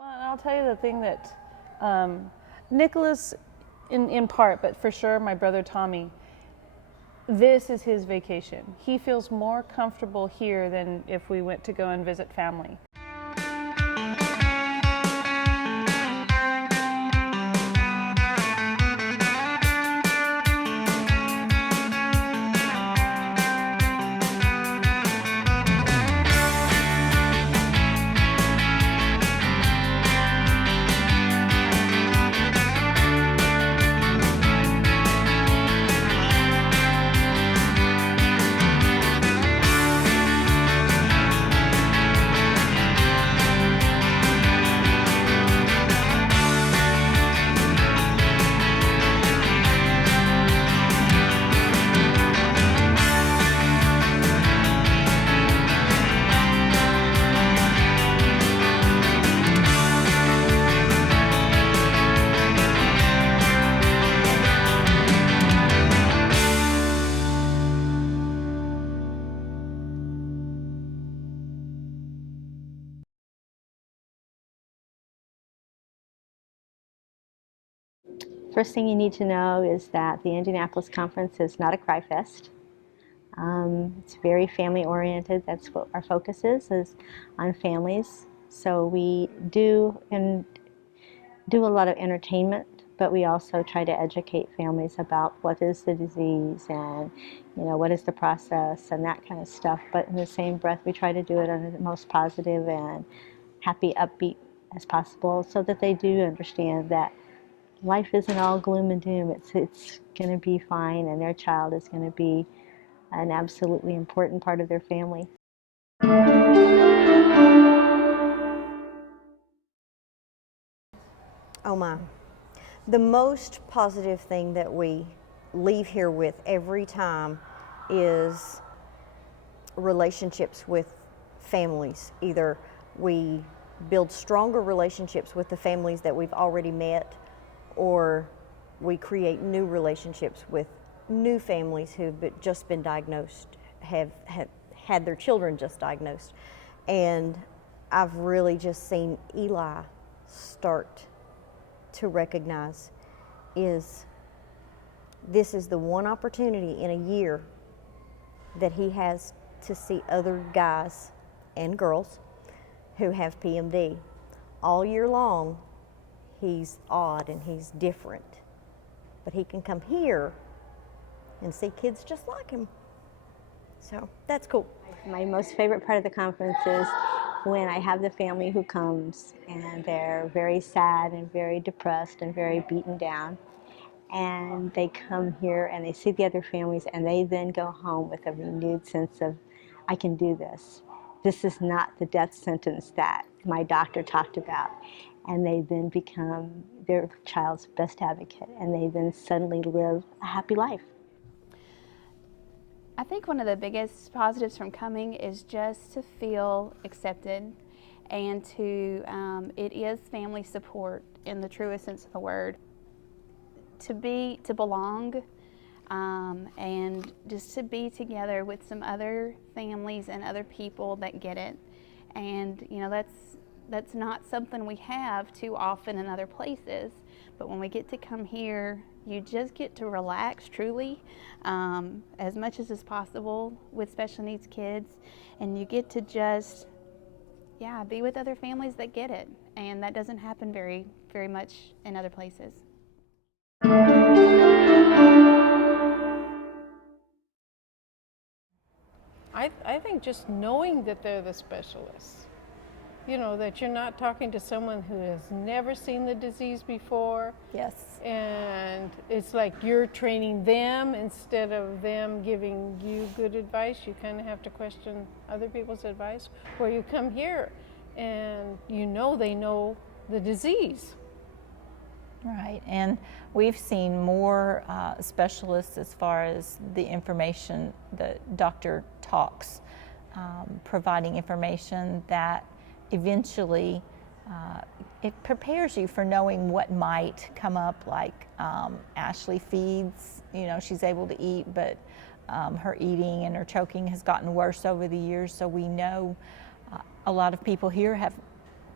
Well, and I'll tell you the thing that Nicholas, in part, but for sure my brother Tommy, this is his vacation. He feels more comfortable here than if we went to go and visit family. First thing you need to know is that the Indianapolis Conference is not a cry fest. It's very family oriented. That's what our focus is on families. So we do a lot of entertainment, but we also try to educate families about what is the disease and what is the process and that kind of stuff. But in the same breath, we try to do it in the most positive and happy, upbeat as possible, so that they do understand that life isn't all gloom and doom. It's going to be fine, and their child is going to be an absolutely important part of their family. Oh my. The most positive thing that we leave here with every time is relationships with families. Either we build stronger relationships with the families that we've already met, or we create new relationships with new families who've just been diagnosed, have had their children just diagnosed. And I've really just seen Eli start to recognize this is the one opportunity in a year that he has to see other guys and girls who have PMD. All year long, he's odd and he's different, but he can come here and see kids just like him. So that's cool. My most favorite part of the conference is when I have the family who comes and they're very sad and very depressed and very beaten down, and they come here and they see the other families, and they then go home with a renewed sense of, I can do this. This is not the death sentence that my doctor talked about. And they then become their child's best advocate, and they then suddenly live a happy life. I think one of the biggest positives from coming is just to feel accepted, and it is family support in the truest sense of the word. To belong, and just to be together with some other families and other people that get it. And that's not something we have too often in other places, but when we get to come here, you just get to relax truly, as much as is possible with special needs kids, and you get to just be with other families that get it, and that doesn't happen very, very much in other places. I think just knowing that they're the specialists, that you're not talking to someone who has never seen the disease before. Yes. And it's like you're training them instead of them giving you good advice. You kind of have to question other people's advice. Where you come here and they know the disease. Right, and we've seen more specialists as far as the information the doctor talks, providing information that eventually it prepares you for knowing what might come up, like Ashley feeds, she's able to eat, but her eating and her choking has gotten worse over the years, so we know a lot of people here have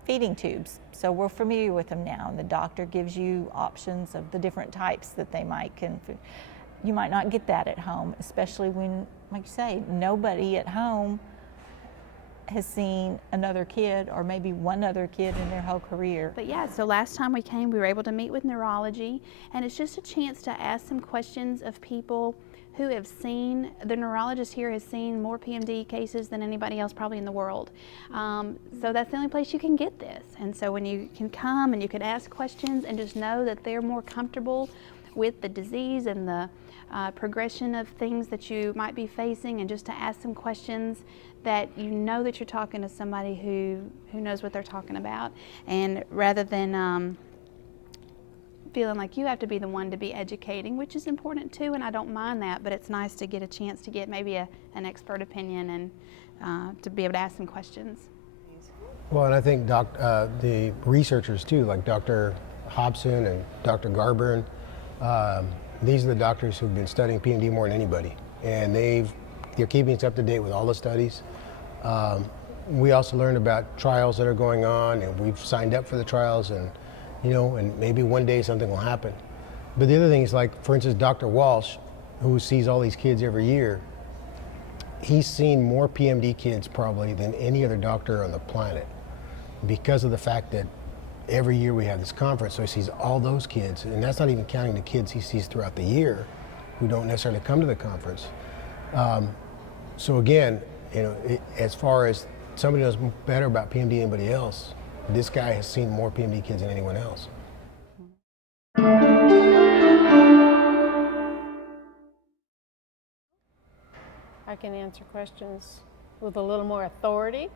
feeding tubes. So we're familiar with them now, and the doctor gives you options of the different types that they might you might not get that at home, especially when, like you say, nobody at home has seen another kid or maybe one other kid in their whole career. But yeah, so last time we came, we were able to meet with neurology, and it's just a chance to ask some questions of people who have seen, the neurologist here has seen more PMD cases than anybody else probably in the world. So that's the only place you can get this. And so when you can come and you can ask questions and just know that they're more comfortable with the disease and the progression of things that you might be facing, and just to ask some questions that you know that you're talking to somebody who knows what they're talking about, and rather than feeling like you have to be the one to be educating, which is important too, and I don't mind that, but it's nice to get a chance to get maybe an expert opinion and to be able to ask some questions. Well, and I think the researchers too, like Dr. Hobson and Dr. Garburn, these are the doctors who've been studying PMD more than anybody, and they're keeping us up to date with all the studies. We also learned about trials that are going on, and we've signed up for the trials, and and maybe one day something will happen. But the other thing is, like, for instance, Dr. Walsh, who sees all these kids every year, he's seen more PMD kids probably than any other doctor on the planet, because of the fact that every year we have this conference, so he sees all those kids, and that's not even counting the kids he sees throughout the year who don't necessarily come to the conference. So again, as far as somebody knows better about PMD than anybody else, this guy has seen more PMD kids than anyone else. I can answer questions with a little more authority,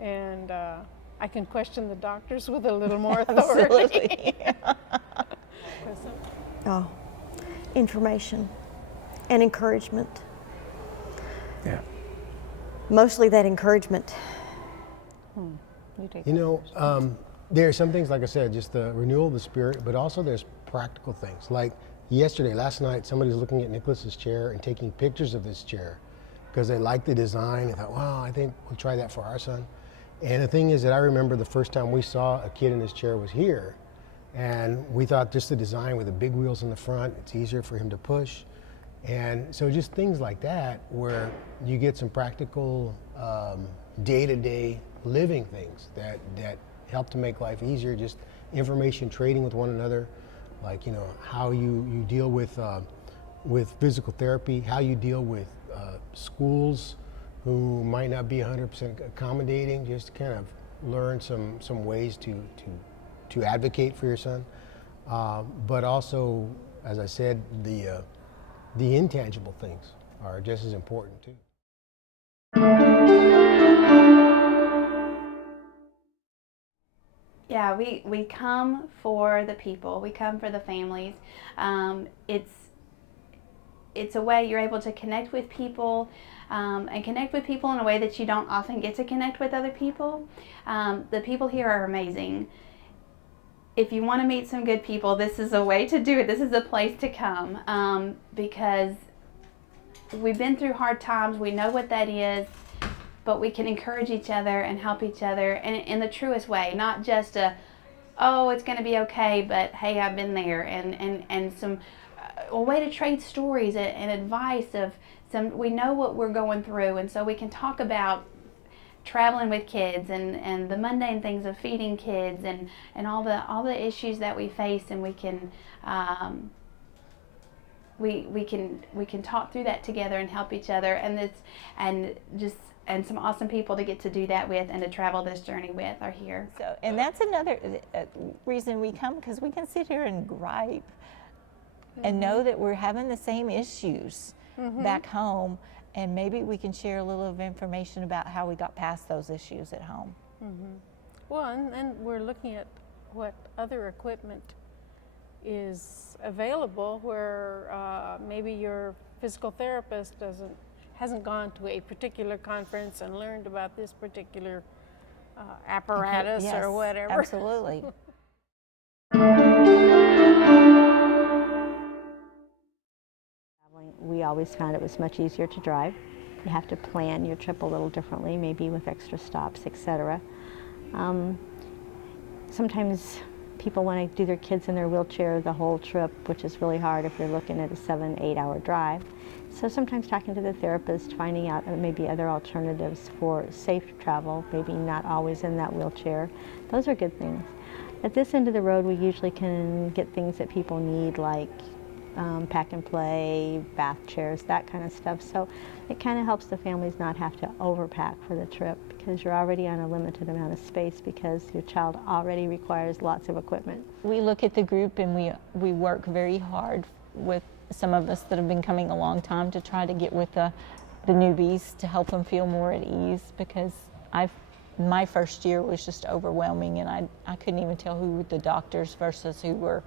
and I can question the doctors with a little more authority. Oh, information and encouragement. Yeah. Mostly that encouragement. There are some things, like I said, just the renewal of the spirit, but also there's practical things. Like last night, somebody was looking at Nicholas's chair and taking pictures of this chair because they liked the design and thought, wow, I think we'll try that for our son. And the thing is that I remember the first time we saw a kid in this chair was here, and we thought just the design with the big wheels in the front, it's easier for him to push. And so just things like that where you get some practical day-to-day living things that help to make life easier, just information trading with one another, like how you deal with physical therapy, how you deal with schools who might not be 100% accommodating, just to kind of learn some ways to advocate for your son. But also, as I said, the intangible things are just as important too. Yeah, we come for the people. We come for the families. It's a way you're able to connect with people, and connect with people in a way that you don't often get to connect with other people. The people here are amazing. If you want to meet some good people, this is a way to do it. This is a place to come, because we've been through hard times. We know what that is. But we can encourage each other and help each other in the truest way, not just it's going to be okay, but hey, I've been there, and a way to trade stories and advice of we know what we're going through, and so we can talk about traveling with kids and the mundane things of feeding kids and all the issues that we face, and we can we can talk through that together and help each other, and some awesome people to get to do that with and to travel this journey with are here. So, and that's another reason we come, because we can sit here and gripe and know that we're having the same issues back home, and maybe we can share a little of information about how we got past those issues at home. Well, and we're looking at what other equipment is available where maybe your physical therapist hasn't gone to a particular conference and learned about this particular apparatus or whatever. Absolutely. We always found it was much easier to drive. You have to plan your trip a little differently, maybe with extra stops, etc. Sometimes people want to do their kids in their wheelchair the whole trip, which is really hard if you're looking at a 7-8 hour drive. So sometimes talking to the therapist, finding out maybe other alternatives for safe travel, maybe not always in that wheelchair. Those are good things. At this end of the road, we usually can get things that people need, like pack and play, bath chairs, that kind of stuff. So it kind of helps the families not have to overpack for the trip, because you're already on a limited amount of space because your child already requires lots of equipment. We look at the group and we work very hard with some of us that have been coming a long time to try to get with the newbies to help them feel more at ease, because my first year was just overwhelming, and I couldn't even tell who were the doctors versus who were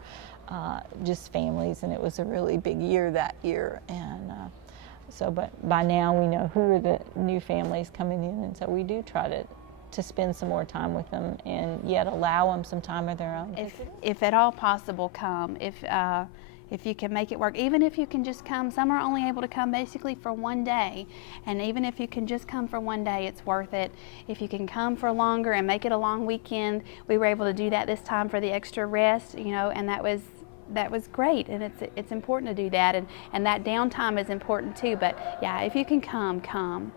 just families, and it was a really big year that year. And but by now we know who are the new families coming in, and so we do try to spend some more time with them and yet allow them some time of their own. If at all possible, come. If you can make it work, even if you can just come, some are only able to come basically for one day, and even if you can just come for one day, it's worth it. If you can come for longer and make it a long weekend, we were able to do that this time for the extra rest, and that was great, and it's important to do that, and that downtime is important too. But yeah, if you can come.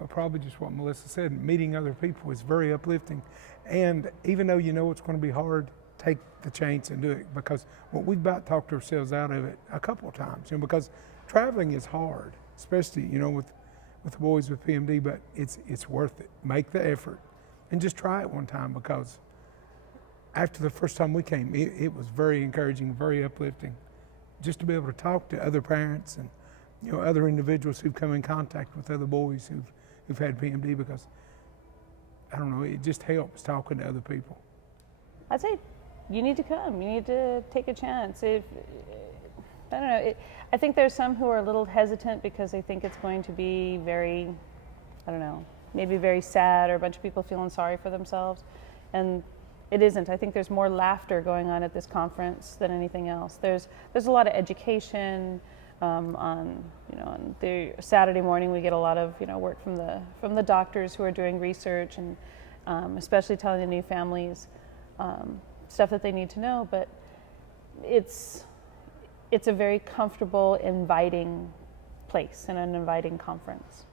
Well, probably just what Melissa said, meeting other people is very uplifting, and even though you know it's going to be hard, take the chance and do it, because we've about talked ourselves out of it a couple of times, because traveling is hard, especially with the boys with PMD, but it's worth it. Make the effort and just try it one time, because after the first time we came, it was very encouraging, very uplifting, just to be able to talk to other parents and other individuals who've come in contact with other boys who've had PMD, because I don't know, it just helps talking to other people. I'd say you need to come. You need to take a chance. I don't know. I think there's some who are a little hesitant because they think it's going to be very, I don't know, maybe very sad, or a bunch of people feeling sorry for themselves, and it isn't. I think there's more laughter going on at this conference than anything else. There's a lot of education. On the Saturday morning, we get a lot of work from the doctors who are doing research, and especially telling the new families stuff that they need to know. But it's a very comfortable, inviting place and an inviting conference.